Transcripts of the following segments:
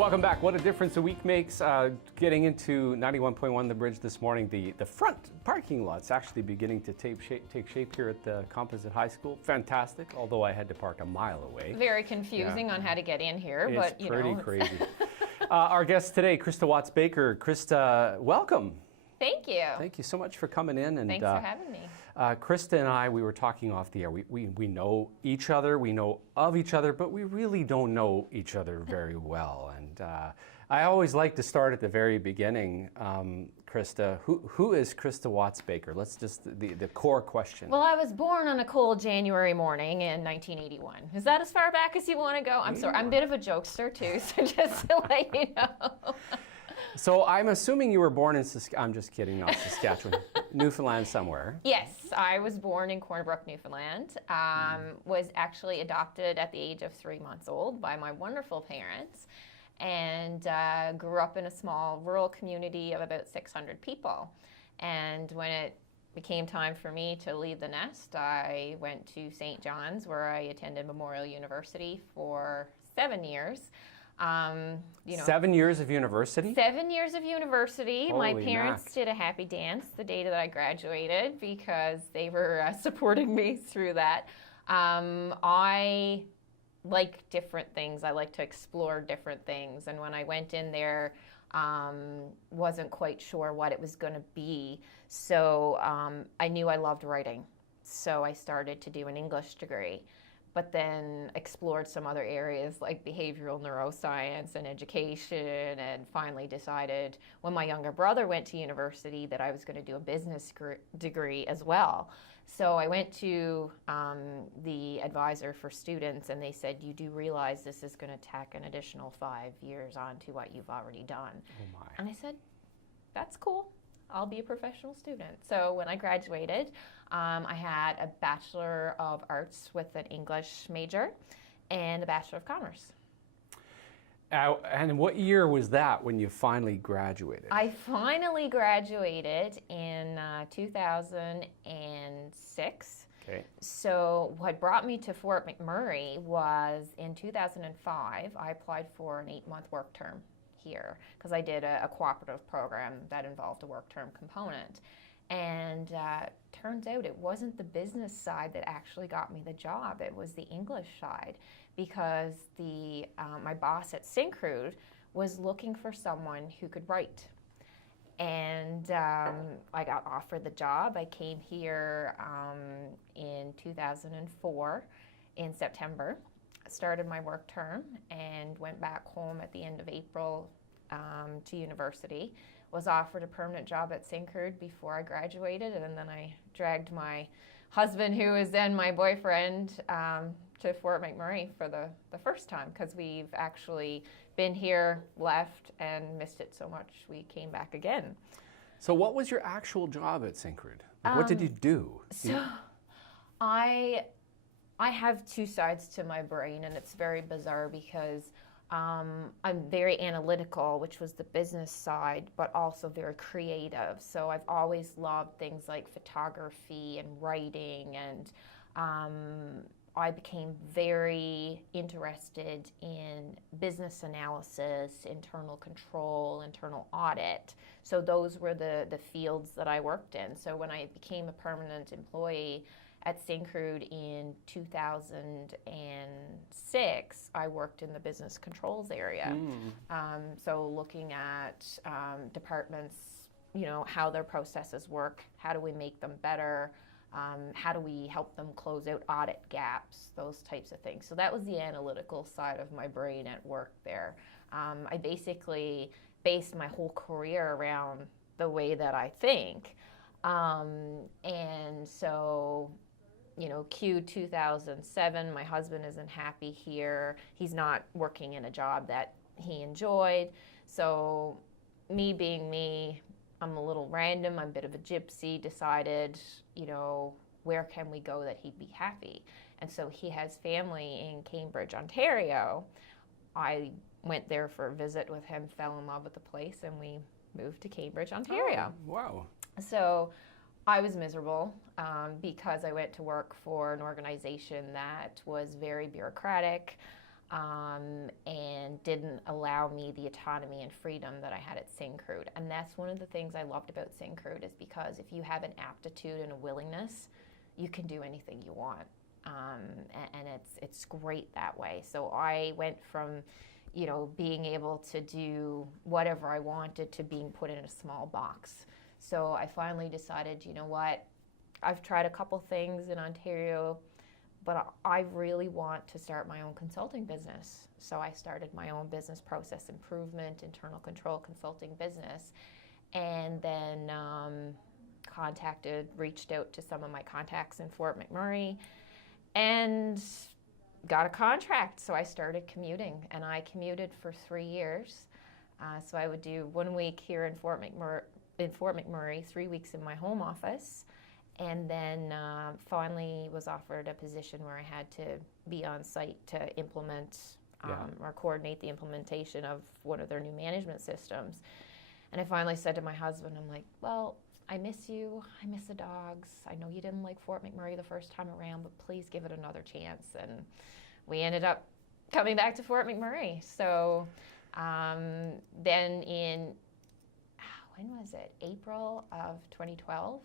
Welcome back. What a difference a week makes. Getting into 91.1 The Bridge this morning, the front parking lot's actually beginning to take shape here at the Composite High School. Fantastic, although I had to park a mile away. Very confusing on how to get in here, but you know. It's pretty crazy. Our guest today, Crista Watts Baker. Krista, welcome. Thank you. Thank you so much for coming in. And thanks for having me. Krista and I, we were talking off the air. We know each other, we know of each other, but we really don't know each other very well. And I always like to start at the very beginning. Krista, who is Crista Watts Baker? Let's just, the core question. Well, I was born on a cold January morning in 1981. Is that as far back as you want to go? I'm sorry, I'm a bit of a jokester too, so just to let you know. So I'm assuming you were born in I'm just kidding, not Saskatchewan, Newfoundland somewhere. Yes, I was born in Corner Brook, Newfoundland. Was actually adopted at the age of 3 months old by my wonderful parents, and grew up in a small rural community of about 600 people. And when it became time for me to leave the nest, I went to St. John's, where I attended Memorial University for 7 years. 7 years of university? 7 years of university. Holy My parents did a happy dance the day that I graduated because they were supporting me through that. I like different things. I like to explore different things. And when I went in there, wasn't quite sure what it was going to be. So I knew I loved writing. So I started to do an English degree, but then explored some other areas like behavioral neuroscience and education, and finally decided when my younger brother went to university that I was going to do a business degree as well. So I went to the advisor for students, and they said, you do realize this is going to tack an additional 5 years onto what you've already done. Oh my. And I said, that's cool. I'll be a professional student. So when I graduated, I had a Bachelor of Arts with an English major and a Bachelor of Commerce. And what year was that when you finally graduated? I finally graduated in 2006. Okay. So what brought me to Fort McMurray was in 2005, I applied for an 8-month work term here because I did a cooperative program that involved a work term component. And turns out it wasn't the business side that actually got me the job. It was the English side, because my boss at Syncrude was looking for someone who could write. And I got offered the job. I came here in 2004 in September, started my work term, and went back home at the end of April to university. Was offered a permanent job at Syncrude before I graduated, and then I dragged my husband, who was then my boyfriend, to Fort McMurray for the first time, because we've actually been here, left, and missed it so much we came back again. So what was your actual job at Syncrude? What did you do? So I have two sides to my brain, and it's very bizarre because I'm very analytical, which was the business side, but also very creative. So I've always loved things like photography and writing, and I became very interested in business analysis, internal control, internal audit. So those were the fields that I worked in. So when I became a permanent employee at Syncrude in 2006, I worked in the business controls area. So looking at departments, how their processes work, how do we make them better, how do we help them close out audit gaps, those types of things. So that was the analytical side of my brain at work there. I basically based my whole career around the way that I think. And so, Q 2007, my husband isn't happy here. He's not working in a job that he enjoyed. So me being me, I'm a little random, I'm a bit of a gypsy, decided, where can we go that he'd be happy? And so he has family in Cambridge, Ontario. I went there for a visit with him, fell in love with the place, and we moved to Cambridge, Ontario. Oh, wow. So I was miserable because I went to work for an organization that was very bureaucratic. and didn't allow me the autonomy and freedom that I had at Syncrude. And that's one of the things I loved about Syncrude, is because if you have an aptitude and a willingness, you can do anything you want. And it's great that way. So I went from, being able to do whatever I wanted to being put in a small box. So I finally decided, you know what, I've tried a couple things in Ontario, but I really want to start my own consulting business. So I started my own business process improvement, internal control consulting business, and then reached out to some of my contacts in Fort McMurray and got a contract. So I started commuting, and I commuted for 3 years. So I would do 1 week here in Fort McMurray, 3 weeks in my home office, and then finally was offered a position where I had to be on site to implement or coordinate the implementation of one of their new management systems. And I finally said to my husband, I'm like, well, I miss you, I miss the dogs. I know you didn't like Fort McMurray the first time around, but please give it another chance. And we ended up coming back to Fort McMurray. So then in, when was it? April of 2012,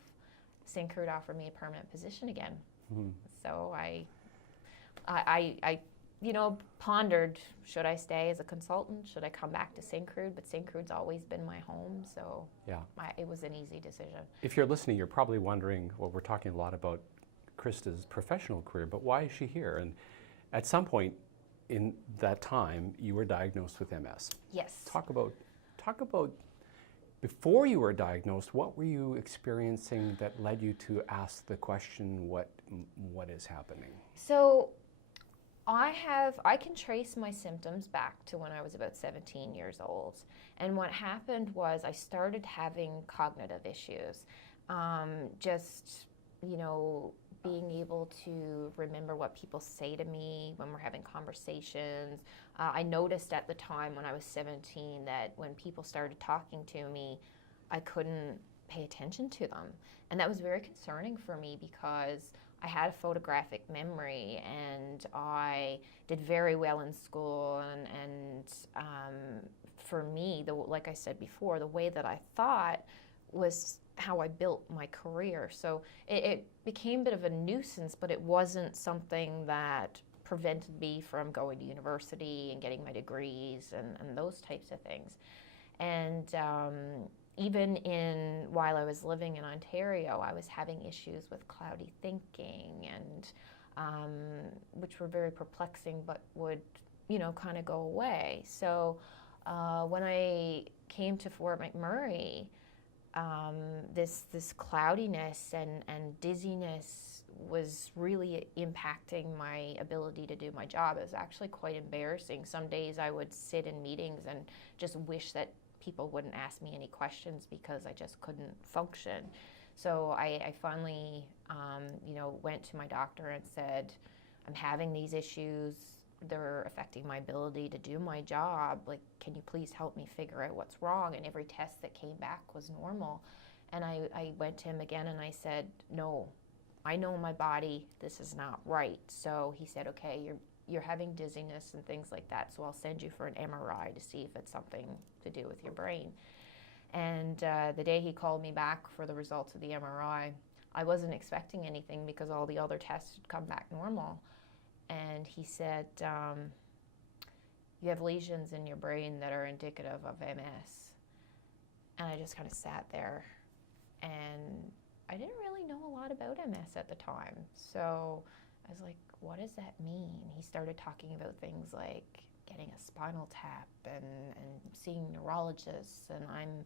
Syncrude offered me a permanent position again. Mm-hmm. So I pondered, should I stay as a consultant? Should I come back to Syncrude? But Syncrude's always been my home, so it was an easy decision. If you're listening, you're probably wondering, well, we're talking a lot about Krista's professional career, but why is she here? And at some point in that time, you were diagnosed with MS. Yes. Talk about before you were diagnosed, what were you experiencing that led you to ask the question, what is happening? So I can trace my symptoms back to when I was about 17 years old. And what happened was I started having cognitive issues. Being able to remember what people say to me when we're having conversations. I noticed at the time when I was 17 that when people started talking to me, I couldn't pay attention to them. And that was very concerning for me because I had a photographic memory and I did very well in school. And for me, like I said before, the way that I thought was how I built my career. So it became a bit of a nuisance, but it wasn't something that prevented me from going to university and getting my degrees and those types of things. And even while I was living in Ontario, I was having issues with cloudy thinking, and which were very perplexing, but would kind of go away. So when I came to Fort McMurray, this cloudiness and dizziness was really impacting my ability to do my job. It was actually quite embarrassing. Some days I would sit in meetings and just wish that people wouldn't ask me any questions because I just couldn't function. So I finally, went to my doctor and said, I'm having these issues. They're affecting my ability to do my job. Like, can you please help me figure out what's wrong? And every test that came back was normal. And I went to him again and I said, no, I know my body, this is not right. So he said, okay, you're having dizziness and things like that, so I'll send you for an MRI to see if it's something to do with your brain. And the day he called me back for the results of the MRI, I wasn't expecting anything because all the other tests had come back normal. And he said, you have lesions in your brain that are indicative of MS. And I just kind of sat there, and I didn't really know a lot about MS at the time. So I was like, what does that mean? He started talking about things like getting a spinal tap and seeing neurologists, and I'm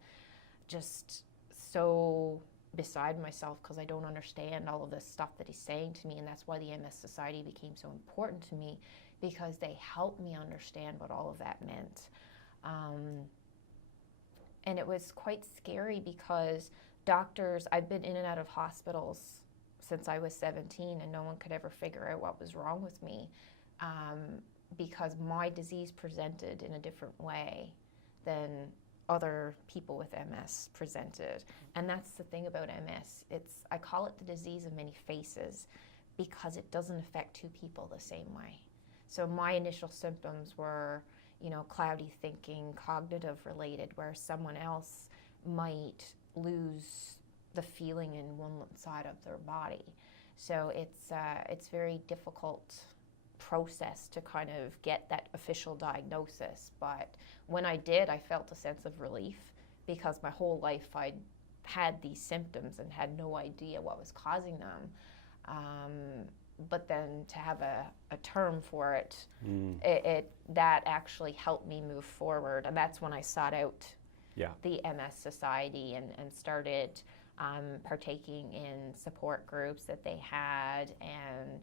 just so beside myself because I don't understand all of this stuff that he's saying to me, and that's why the MS Society became so important to me, because they helped me understand what all of that meant. And it was quite scary because doctors, I've been in and out of hospitals since I was 17, and no one could ever figure out what was wrong with me because my disease presented in a different way than other people with MS presented. And that's the thing about MS. I call it the disease of many faces because it doesn't affect two people the same way. So my initial symptoms were, cloudy thinking, cognitive related, where someone else might lose the feeling in one side of their body. So it's very difficult process to kind of get that official diagnosis. But when I did, I felt a sense of relief, because my whole life I'd had these symptoms and had no idea what was causing them. But then to have a term for it, that actually helped me move forward. And that's when I sought out the MS Society and started partaking in support groups that they had. And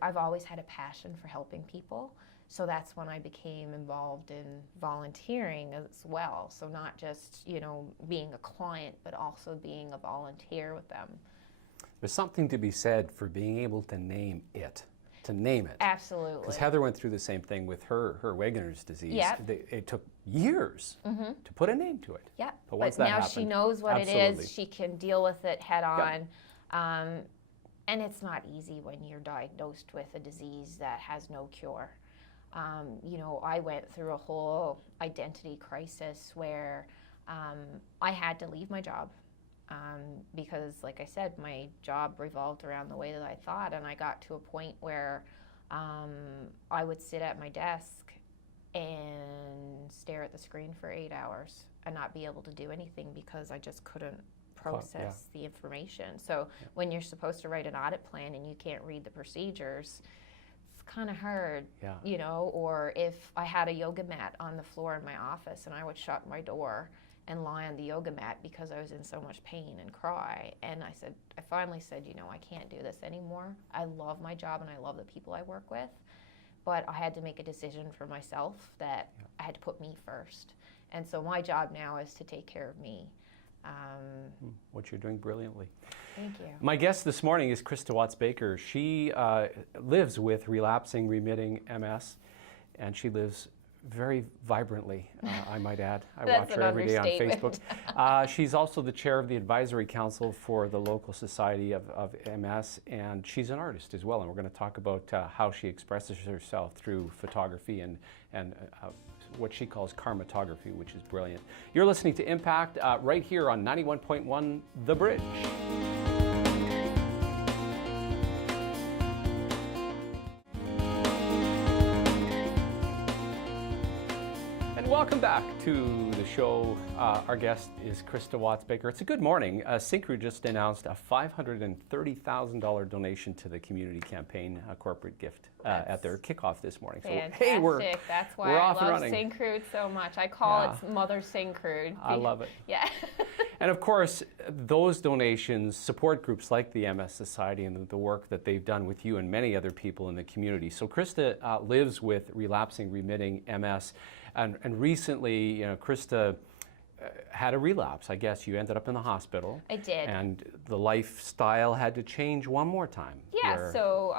I've always had a passion for helping people. So that's when I became involved in volunteering as well. So not just, being a client, but also being a volunteer with them. There's something to be said for being able to name it. Absolutely. Because Heather went through the same thing with her Wegener's disease. Yep. It took years to put a name to it. Yeah, But now happened, she knows what absolutely. it is. She can deal with it head on. And it's not easy when you're diagnosed with a disease that has no cure. I went through a whole identity crisis where I had to leave my job. Because, like I said, my job revolved around the way that I thought, and I got to a point where I would sit at my desk and stare at the screen for 8 hours and not be able to do anything because I just couldn't process the information. So when you're supposed to write an audit plan and you can't read the procedures, it's kind of hard, or if I had a yoga mat on the floor in my office and I would shut my door and lie on the yoga mat because I was in so much pain and cry. And I finally said, I can't do this anymore. I love my job and I love the people I work with, but I had to make a decision for myself that I had to put me first. And so my job now is to take care of me. What you're doing brilliantly. Thank you. My guest this morning is Crista Watts Baker. She lives with relapsing remitting MS, and she lives very vibrantly, I might add. I watch her every day on Facebook. She's also the chair of the advisory council for the local society of MS, and she's an artist as well. And we're going to talk about how she expresses herself through photography and what she calls karmatography, which is brilliant. You're listening to Impact right here on 91.1 The Bridge. Welcome back to the show. Our guest is Crista Watts Baker. It's a good morning. Syncrude just announced a $530,000 donation to the community campaign, a corporate gift at their kickoff this morning. So fantastic. Hey, that's why we're I off and love running. Syncrude so much. I call it Mother Syncrude. I love it. Yeah. And of course, those donations support groups like the MS Society and the work that they've done with you and many other people in the community. So Krista lives with relapsing remitting MS. And recently, Krista had a relapse. I guess you ended up in the hospital. I did. And the lifestyle had to change one more time. Yeah, so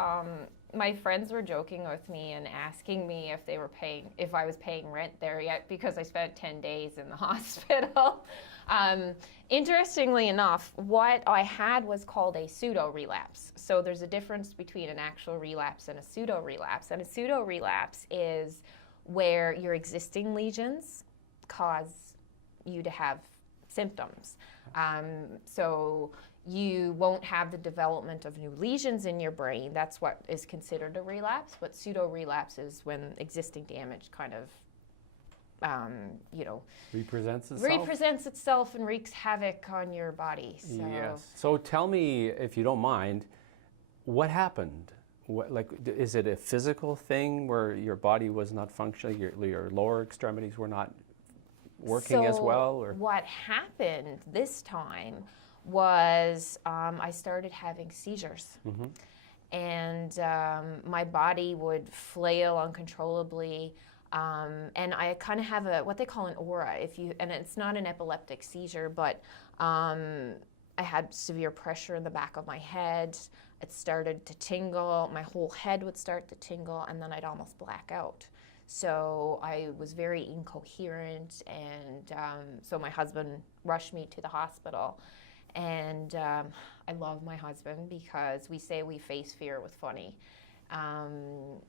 my friends were joking with me and asking me if I was paying rent there yet, because I spent 10 days in the hospital. Interestingly enough, what I had was called a pseudo-relapse. So there's a difference between an actual relapse and a pseudo-relapse. And a pseudo-relapse is where your existing lesions cause you to have symptoms. So you won't have the development of new lesions in your brain. That's what is considered a relapse. But pseudo-relapse is when existing damage kind of, represents itself and wreaks havoc on your body. So. Yes. So tell me, if you don't mind, what happened? Is it a physical thing where your body was not functioning, your lower extremities were not working as well? Or? What happened this time was I started having seizures. Mm-hmm. And my body would flail uncontrollably. And I kind of have what they call an aura. And it's not an epileptic seizure, but I had severe pressure in the back of my head. It started to tingle. My whole head would start to tingle, and then I'd almost black out. So I was very incoherent, and so my husband rushed me to the hospital. And I love my husband because we say we face fear with funny.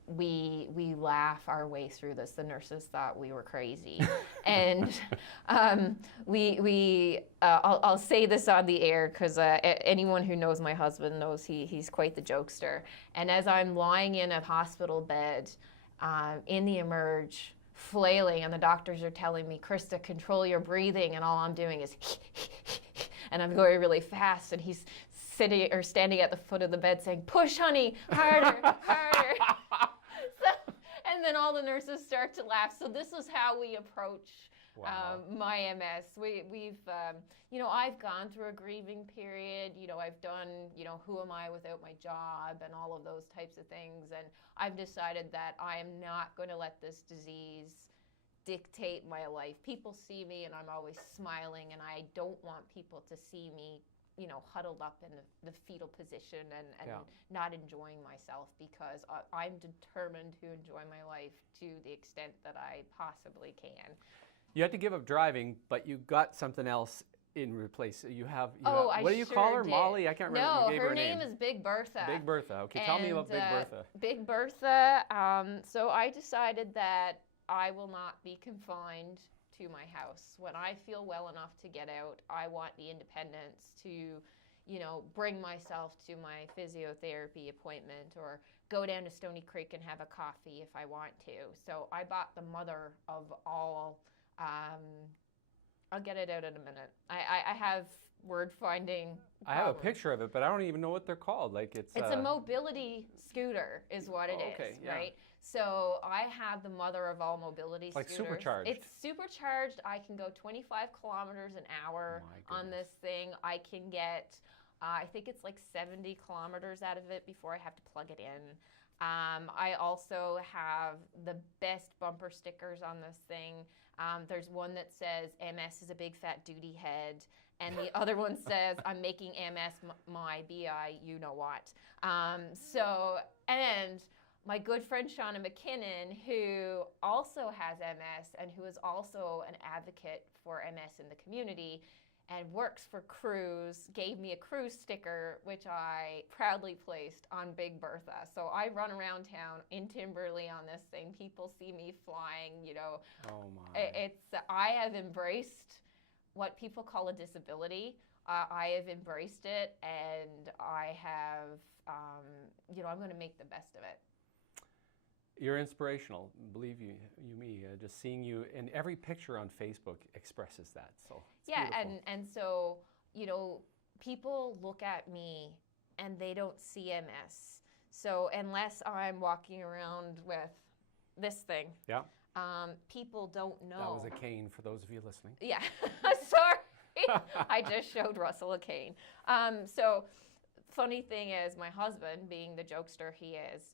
We laugh our way through this. The nurses thought we were crazy, and I'll say this on the air because anyone who knows my husband knows he's quite the jokester. And as I'm lying in a hospital bed in the emerge, flailing, and the doctors are telling me, Krista, control your breathing, and all I'm doing is and I'm going really fast, and he's sitting or standing at the foot of the bed saying, push, honey, harder, harder. And then all the nurses start to laugh. So this is how we approach my MS. We've I've gone through a grieving period. I've done, who am I without my job and all of those types of things. And I've decided that I am not going to let this disease dictate my life. People see me and I'm always smiling, and I don't want people to see me huddled up in the fetal position and not enjoying myself, because I'm determined to enjoy my life to the extent that I possibly can. You had to give up driving, but you got something else in replace. You have I what do you call her? did. Molly? I can't remember. No, You gave her name is Big Bertha. Big Bertha. Okay, tell me about Big Bertha. Big Bertha. So I decided that I will not be confined to my house. When I feel well enough to get out, I want the independence to, bring myself to my physiotherapy appointment or go down to Stony Creek and have a coffee if I want to. So I bought the mother of all, I'll get it out in a minute. I have word finding problems. I have a picture of it, but I don't even know what they're called. It's a mobility scooter is what it is, yeah. right? So I have the mother of all mobility like scooters. supercharged. It's supercharged. I can go 25 kilometers an hour on this thing. I can get, I think it's like 70 kilometers out of it before I have to plug it in. I also have the best bumper stickers on this thing. There's one that says MS is a big fat duty head, and the other one says I'm making MS my BI you know what. And my good friend Shauna McKinnon, who also has MS and who is also an advocate for MS in the community and works for Cruise, gave me a Cruise sticker, which I proudly placed on Big Bertha. So I run around town in Timberley on this thing. People see me flying, Oh my. I have embraced what people call a disability. I have embraced it, and I have, I'm going to make the best of it. You're inspirational, believe me. Just seeing you in every picture on Facebook expresses that. So it's beautiful. and so people look at me and they don't see MS. So unless I'm walking around with this thing, people don't know. That was a cane for those of you listening. Yeah, sorry. I just showed Russell a cane. So funny thing is, my husband, being the jokester he is,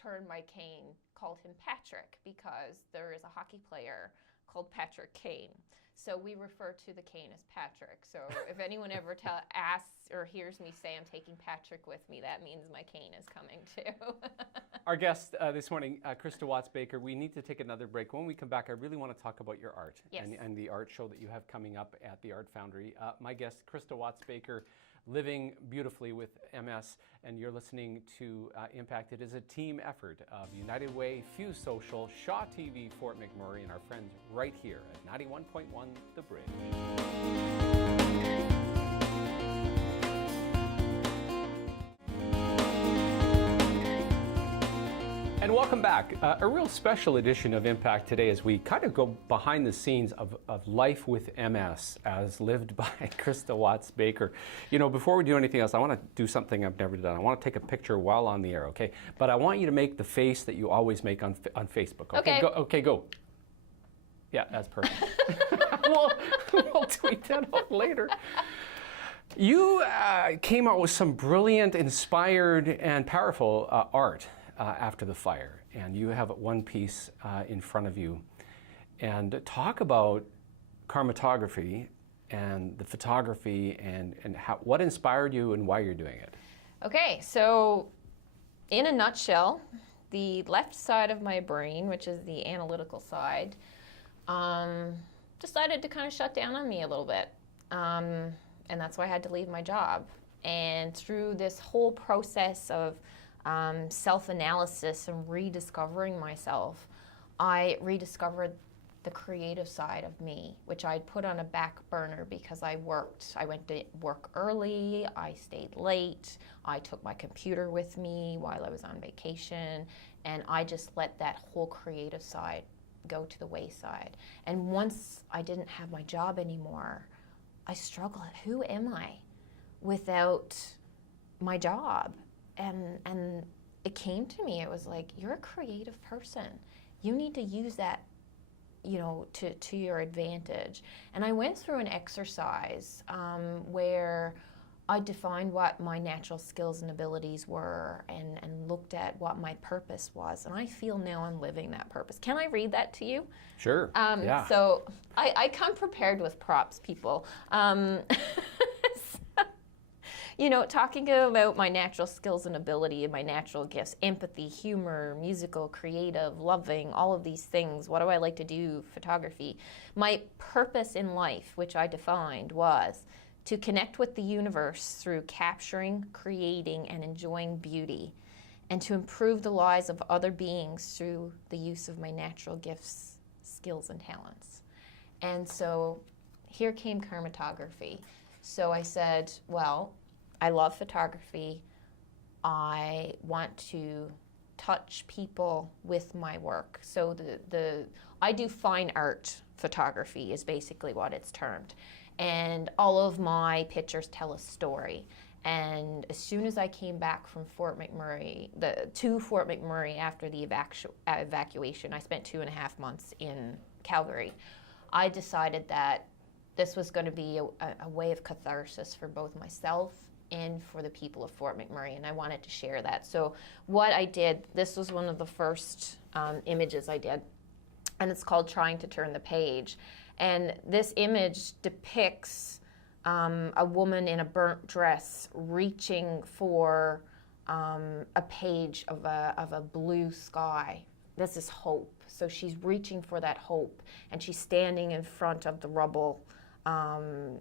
turned my cane, called him Patrick, because there is a hockey player called Patrick Kane. So we refer to the cane as Patrick. So if anyone ever asks or hears me say I'm taking Patrick with me, that means my cane is coming too. Our guest this morning, Crista Watts Baker. We need to take another break. When we come back, I really want to talk about your art and the art show that you have coming up at the Art Foundry. My guest, Crista Watts Baker, living beautifully with MS, and you're listening to Impact. It is a team effort of United Way, Fuse Social, Shaw TV, Fort McMurray, and our friends right here at 91.1 The Bridge. And welcome back. A real special edition of Impact today as we kind of go behind the scenes of life with MS as lived by Crista Watts Baker. Before we do anything else, I want to do something I've never done. I want to take a picture while on the air, okay? But I want you to make the face that you always make on Facebook. Okay. Go. Yeah, that's perfect. we'll tweet that out later. You came out with some brilliant, inspired, and powerful art after the fire, and you have one piece in front of you. And talk about chromatography and the photography and what inspired you and why you're doing it. Okay, so in a nutshell, the left side of my brain, which is the analytical side, decided to kind of shut down on me a little bit. And that's why I had to leave my job. And through this whole process of self-analysis and rediscovering myself, I rediscovered the creative side of me, which I'd put on a back burner because I went to work early, I stayed late, I took my computer with me while I was on vacation, and I just let that whole creative side go to the wayside. And once I didn't have my job anymore, I struggled. Who am I without my job? And it came to me, it was like, you're a creative person. You need to use that, to your advantage. And I went through an exercise where I defined what my natural skills and abilities were and looked at what my purpose was. And I feel now I'm living that purpose. Can I read that to you? Sure. Yeah. So I come prepared with props, people. Talking about my natural skills and ability and my natural gifts, empathy, humor, musical, creative, loving, all of these things. What do I like to do? Photography. My purpose in life, which I defined, was to connect with the universe through capturing, creating, and enjoying beauty, and to improve the lives of other beings through the use of my natural gifts, skills, and talents. And so here came chromatography. So I said, well, I love photography. I want to touch people with my work. So I do fine art photography is basically what it's termed. And all of my pictures tell a story. And as soon as I came back from Fort McMurray, to Fort McMurray after the evacuation, I spent 2.5 months in Calgary. I decided that this was going to be a way of catharsis for both myself and for the people of Fort McMurray, and I wanted to share that. So what I did, this was one of the first images I did, and it's called Trying to Turn the Page. And this image depicts a woman in a burnt dress reaching for a page of a blue sky. This is hope. So she's reaching for that hope, and she's standing in front of the rubble. And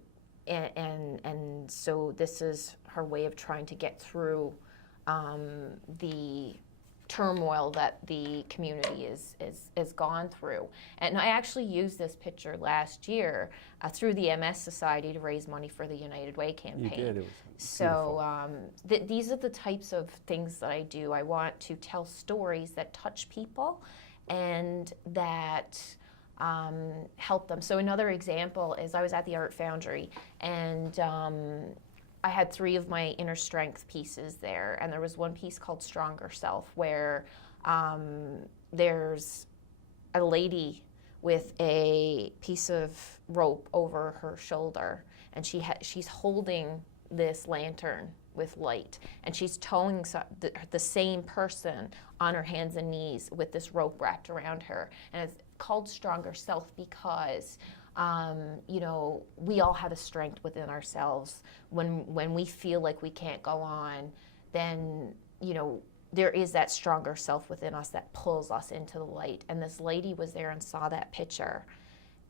so this is her way of trying to get through the turmoil that the community is gone through. And I actually used this picture last year through the MS Society to raise money for the United Way campaign. You did. It was so these are the types of things that I do. I want to tell stories that touch people and that help them. So another example is I was at the Art Foundry, and I had 3 of my inner strength pieces there, and there was one piece called Stronger Self, where there's a lady with a piece of rope over her shoulder, and she's holding this lantern with light, and she's towing the same person on her hands and knees with this rope wrapped around her. And it's called Stronger Self because we all have a strength within ourselves. When we feel like we can't go on, then there is that stronger self within us that pulls us into the light. And this lady was there and saw that picture,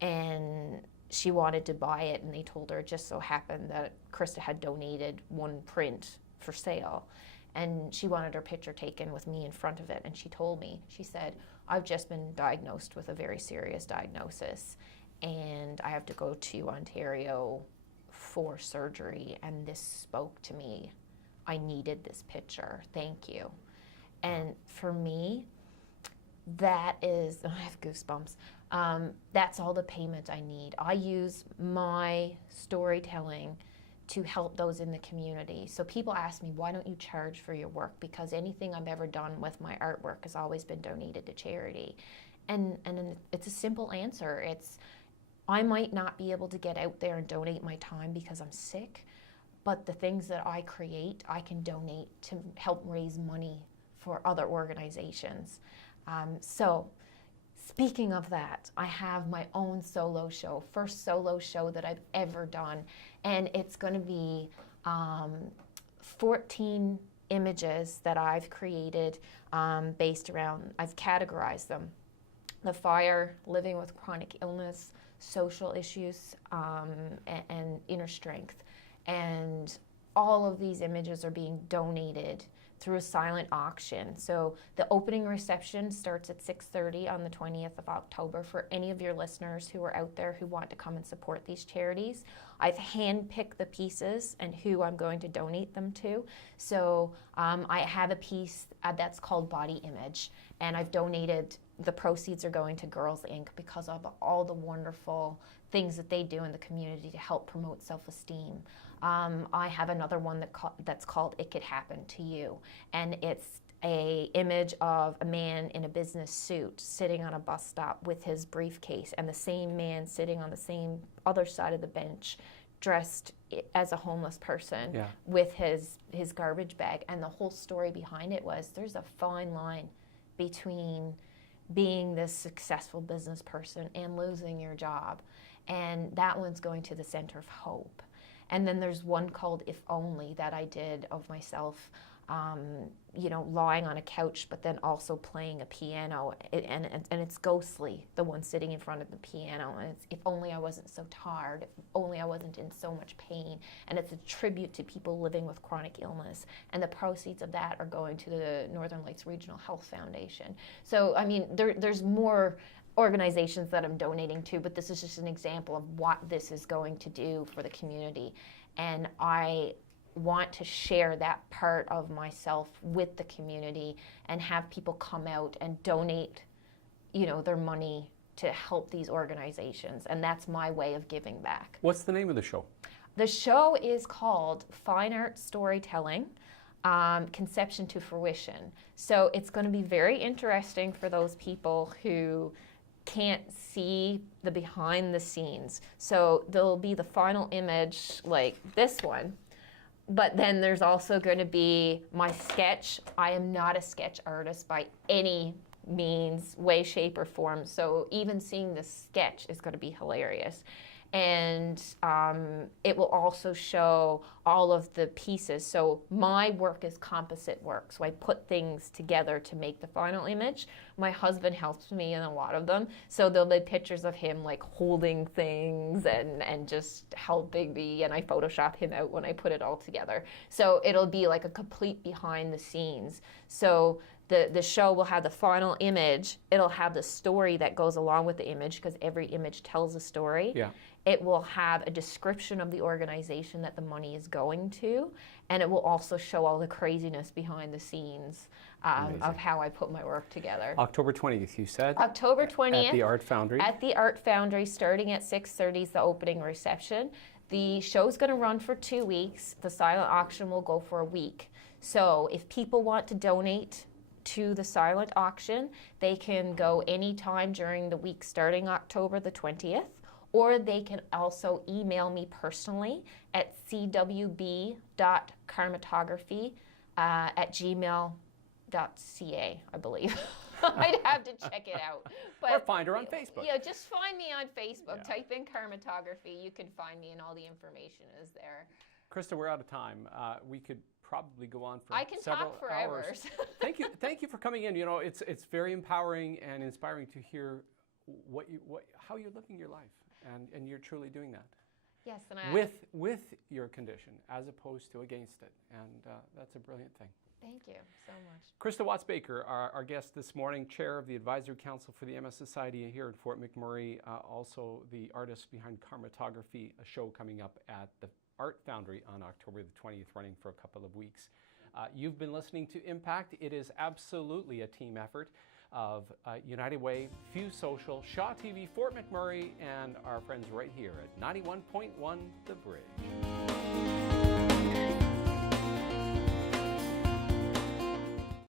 and she wanted to buy it, and they told her it just so happened that Krista had donated one print for sale, and she wanted her picture taken with me in front of it. And she told me, she said, I've just been diagnosed with a very serious diagnosis, and I have to go to Ontario for surgery, and this spoke to me. I needed this picture. Thank you. And for me, that is, I have goosebumps. That's all the payment I need. I use my storytelling to help those in the community. So people ask me, why don't you charge for your work? Because anything I've ever done with my artwork has always been donated to charity. And it's a simple answer. It's, I might not be able to get out there and donate my time because I'm sick, but the things that I create, I can donate to help raise money for other organizations. So speaking of that, I have my own solo show, first solo show that I've ever done, and it's going to be 14 images that I've created based around, I've categorized them: the fire, living with chronic illness, social issues, and inner strength. And all of these images are being donated through a silent auction. So the opening reception starts at 6:30 on the 20th of October for any of your listeners who are out there who want to come and support these charities. I've handpicked the pieces and who I'm going to donate them to. So I have a piece that's called Body Image, and I've donated, the proceeds are going to Girls Inc. because of all the wonderful things that they do in the community to help promote self-esteem. I have another one that's called It Could Happen to You, and it's a image of a man in a business suit sitting on a bus stop with his briefcase, and the same man sitting on the same other side of the bench dressed as a homeless person with his garbage bag. And the whole story behind it was there's a fine line between being this successful business person and losing your job, and that one's going to the Center of Hope. And then there's one called If Only that I did of myself, lying on a couch, but then also playing a piano. And it's ghostly, the one sitting in front of the piano. And it's if only I wasn't so tired, if only I wasn't in so much pain. And it's a tribute to people living with chronic illness. And the proceeds of that are going to the Northern Lights Regional Health Foundation. So, I mean, there's more organizations that I'm donating to, but this is just an example of what this is going to do for the community. And I want to share that part of myself with the community and have people come out and donate, their money to help these organizations. And that's my way of giving back. What's the name of the show? The show is called Fine Art Storytelling, Conception to Fruition. So it's going to be very interesting for those people who can't see the behind the scenes. So there'll be the final image like this one, but then there's also going to be my sketch. I am not a sketch artist by any means, way, shape, or form. So even seeing the sketch is going to be hilarious. And it will also show all of the pieces. So my work is composite work. So I put things together to make the final image. My husband helps me in a lot of them. So there'll be pictures of him like holding things and just how big and I Photoshop him out when I put it all together. So it'll be like a complete behind the scenes. So the show will have the final image. It'll have the story that goes along with the image because every image tells a story. Yeah. It will have a description of the organization that the money is going to, and it will also show all the craziness behind the scenes of how I put my work together. October 20th, you said? October 20th. At the Art Foundry? At the Art Foundry, starting at 6:30 is the opening reception. The show's going to run for 2 weeks. The silent auction will go for a week. So if people want to donate to the silent auction, they can go anytime during the week starting October the 20th. Or they can also email me personally at cwb.carmatography@gmail.ca, I believe. I'd have to check it out. But, or find her on Facebook. Yeah, just find me on Facebook. Yeah. Type in Carmatography. You can find me and all the information is there. Krista, we're out of time. We could probably go on for I can several talk for hours. Thank you for coming in. It's very empowering and inspiring to hear how you're living your life. And you're truly doing that. Yes, and with your condition as opposed to against it, and that's a brilliant thing. Thank you so much. Crista Watts Baker, our guest this morning, chair of the Advisory Council for the MS Society here in Fort McMurray, also the artist behind Carmatography, a show coming up at the Art Foundry on October the 20th, running for a couple of weeks. You've been listening to Impact. It is absolutely a team effort of United Way, Fuse Social, Shaw TV, Fort McMurray, and our friends right here at 91.1 The Bridge.